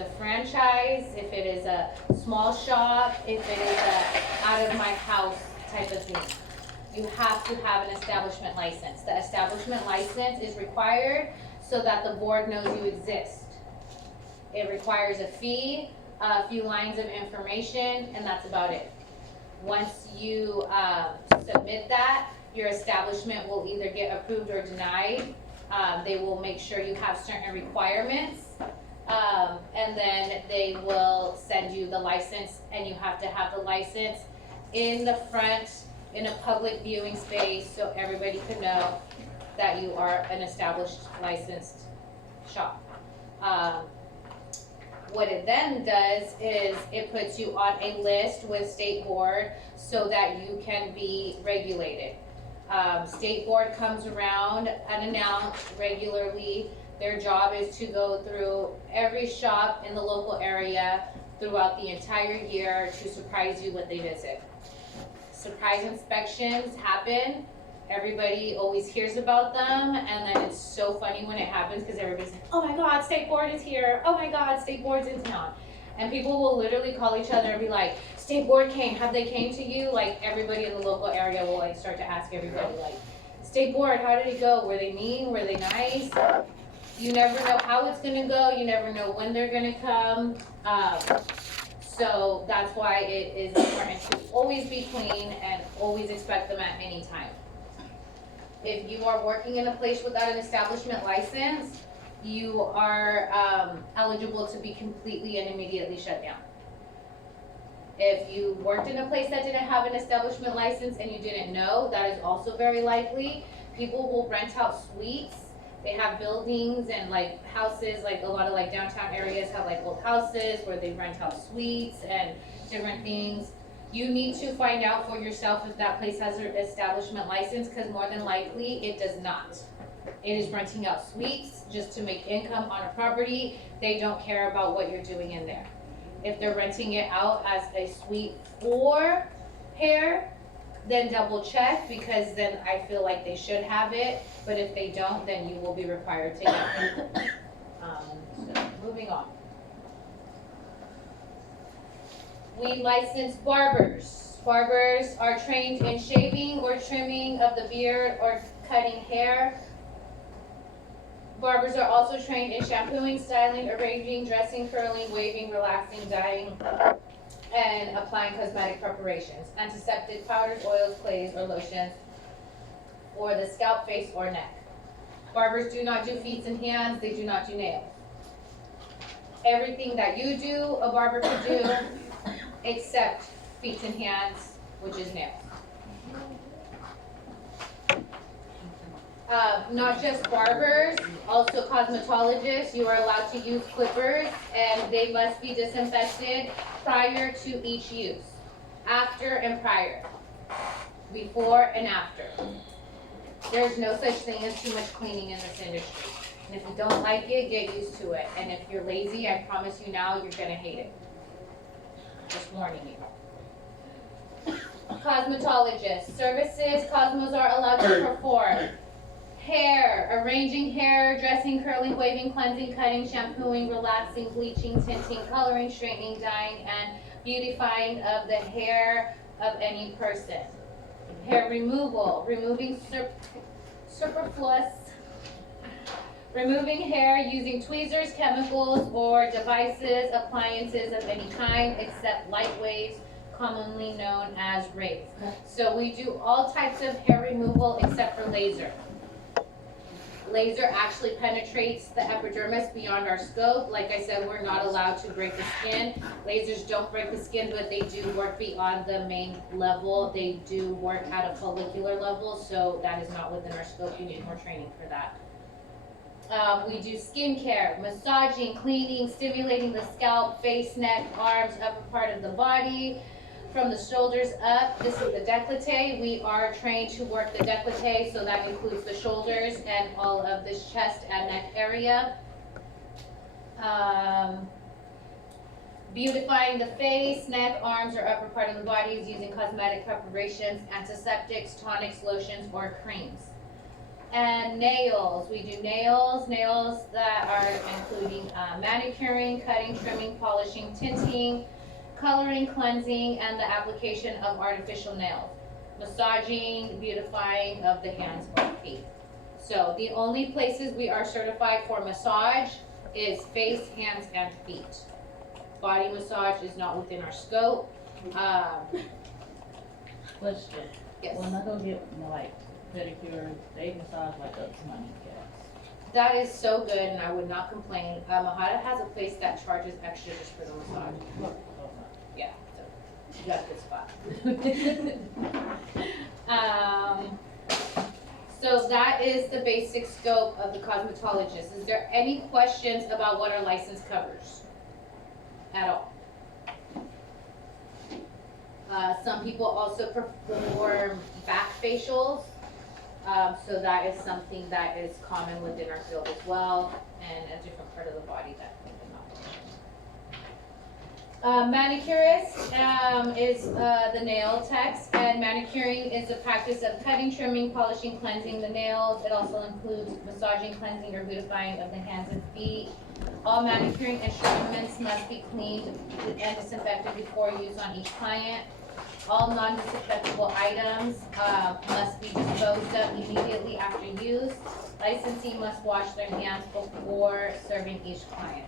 a franchise, if it is a small shop, if it is a out of my house type of thing. You have to have an establishment license. The establishment license is required so that the board knows you exist. It requires a fee, a few lines of information, and that's about it. Once you submit that, your establishment will either get approved or denied. They will make sure you have certain requirements, and then they will send you the license, and you have to have the license in the front, in a public viewing space, so everybody could know that you are an established licensed shop. What it then does is it puts you on a list with state board so that you can be regulated. State board comes around unannounced regularly. Their job is to go through every shop in the local area throughout the entire year to surprise you when they visit. Surprise inspections happen. Everybody always hears about them, and then it's so funny when it happens because everybody's like, oh my God, state board is here. Oh my God, state board's in town. And people will literally call each other and be like, state board came, have they came to you? Like everybody in the local area will like start to ask everybody like, state board, how did it go? Were they mean? Were they nice? You never know how it's gonna go. You never know when they're gonna come. So that's why it is important to always be clean and always expect them at any time. If you are working in a place without an establishment license, you are eligible to be completely and immediately shut down. If you worked in a place that didn't have an establishment license and you didn't know, that is also very likely. People will rent out suites. They have buildings and like houses, like a lot of like downtown areas have like old houses where they rent out suites and different things. You need to find out for yourself if that place has an establishment license, because more than likely it does not. It is renting out suites just to make income on a property. They don't care about what you're doing in there. If they're renting it out as a suite for hair, then double check, because then I feel like they should have it. But if they don't, then you will be required to get it. So moving on. We license barbers. Barbers are trained in shaving or trimming of the beard or cutting hair. Barbers are also trained in shampooing, styling, arranging, dressing, curling, waving, relaxing, dyeing, and applying cosmetic preparations, antiseptic powders, oils, clays, or lotions for the scalp, face, or neck. Barbers do not do feet and hands. They do not do nails. Everything that you do, a barber could do, except feet and hands, which is nails. Not just barbers, also cosmetologists. You are allowed to use clippers, and they must be disinfected prior to each use. After and prior. Before and after. There's no such thing as too much cleaning in this industry. And if you don't like it, get used to it. And if you're lazy, I promise you now, you're gonna hate it. Just warning you. Cosmetologist. Services cosmos are allowed to perform. Hair, arranging hair, dressing, curling, waving, cleansing, cutting, shampooing, relaxing, bleaching, tinting, coloring, straightening, dyeing, and beautifying of the hair of any person. Hair removal, removing superfluous, removing hair using tweezers, chemicals, or devices, appliances of any kind, except light waves, commonly known as rays. So we do all types of hair removal except for laser. Laser actually penetrates the epidermis beyond our scope. Like I said, we're not allowed to break the skin. Lasers don't break the skin, but they do work beyond the main level. They do work at a follicular level, so that is not within our scope. You need more training for that. We do skincare, massaging, cleaning, stimulating the scalp, face, neck, arms, upper part of the body. From the shoulders up, this is the décolleté. We are trained to work the décolleté, so that includes the shoulders and all of this chest and neck area. Beautifying the face, neck, arms, or upper part of the body using cosmetic preparations, antiseptics, tonics, lotions, or creams. And nails, we do nails that are including manicuring, cutting, trimming, polishing, tinting, coloring, cleansing, and the application of artificial nails, massaging, beautifying of the hands or feet. So the only places we are certified for massage is face, hands, and feet. Body massage is not within our scope. Question. Yes. When I go get like pedicure, they massage like up to my kneecaps. That is so good, and I would not complain. Mahada has a place that charges extra just for the massage. Yeah, so you got a good spot. So that is the basic scope of the cosmetologist. Is there any questions about what our license covers at all? Some people also perform back facials. So that is something that is common within our field as well, and a different part of the body that we cannot. Manicurist is the nail techs, and manicuring is the practice of cutting, trimming, polishing, cleansing the nails. It also includes massaging, cleansing, or beautifying of the hands and feet. All manicuring instruments must be cleaned and disinfected before use on each client. All non-disinfectable items must be disposed of immediately after use. Licensee must wash their hands before serving each client.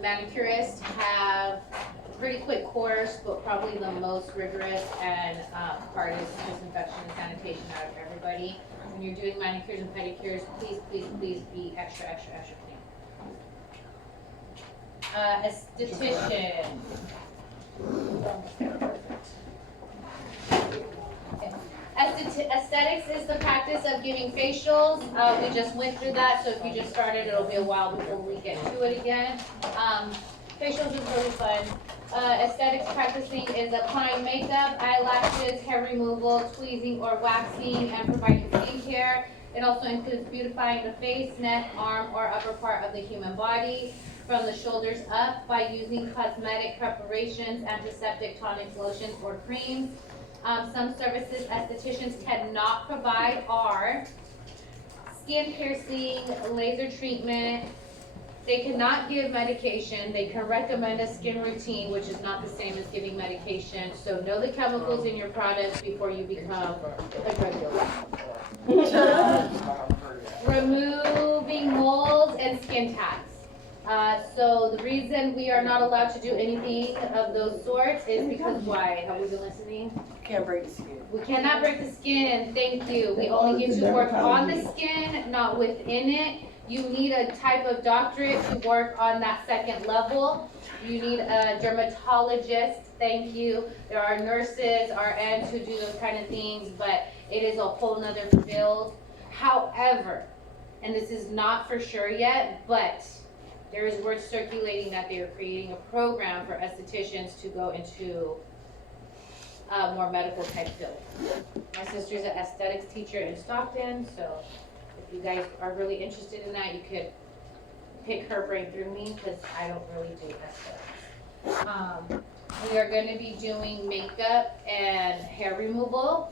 Manicurists have a pretty quick course, but probably the most rigorous and hardest disinfection and sanitation out of everybody. When you're doing manicures and pedicures, please, please, please be extra, extra, extra clean. Esthetician. Aesthetics is the practice of giving facials. We just went through that, so if you just started, it'll be a while before we get to it again. Facials is really fun. Aesthetics practicing is applying makeup, eyelashes, hair removal, tweezing or waxing, and providing skincare. It also includes beautifying the face, neck, arm, or upper part of the human body from the shoulders up by using cosmetic preparations, antiseptic, tonics, lotions, or creams. Some services estheticians cannot provide are skin piercing, laser treatment. They cannot give medication. They can recommend a skin routine, which is not the same as giving medication. So know the chemicals in your products before you become a drug dealer. Removing moles and skin tags. So the reason we are not allowed to do anything of those sorts is because why? Have we been listening? Can't break the skin. We cannot break the skin, thank you. We only get to work on the skin, not within it. You need a type of doctorate to work on that second level. You need a dermatologist, thank you. There are nurses, RNs who do those kind of things, but it is a whole nother field. However, and this is not for sure yet, but there is word circulating that they are creating a program for estheticians to go into more medical type field. My sister's an aesthetics teacher in Stockton, so if you guys are really interested in that, you could pick her brain through me, because I don't really do aesthetics. We are going to be doing makeup and hair removal.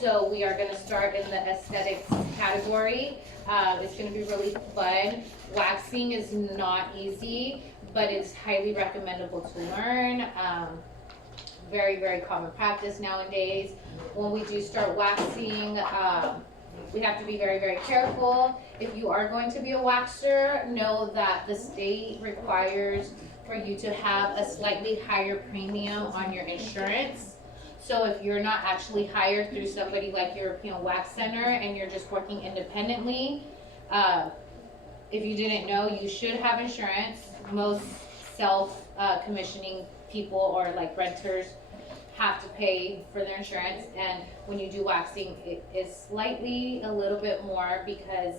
So we are going to start in the aesthetics category. It's going to be really fun. Waxing is not easy, but it's highly recommendable to learn. Very, very common practice nowadays. When we do start waxing, we have to be very, very careful. If you are going to be a waxer, know that the state requires for you to have a slightly higher premium on your insurance. So if you're not actually hired through somebody like European Wax Center and you're just working independently, if you didn't know, you should have insurance. Most self-commissioning people or like renters have to pay for their insurance, and when you do waxing, it is slightly a little bit more because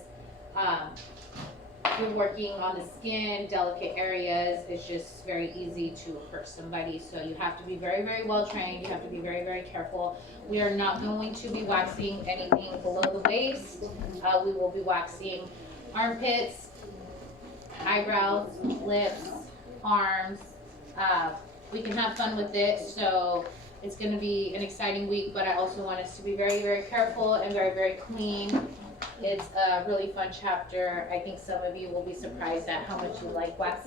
you're working on the skin, delicate areas. It's just very easy to hurt somebody. So you have to be very, very well trained. You have to be very, very careful. We are not going to be waxing anything below the waist. We will be waxing armpits, eyebrows, lips, arms. We can have fun with it. So It's gonna be an exciting week, but I also want us to be very, very careful and very, very clean. It's a really fun chapter. I think some of you will be surprised at how much you like wax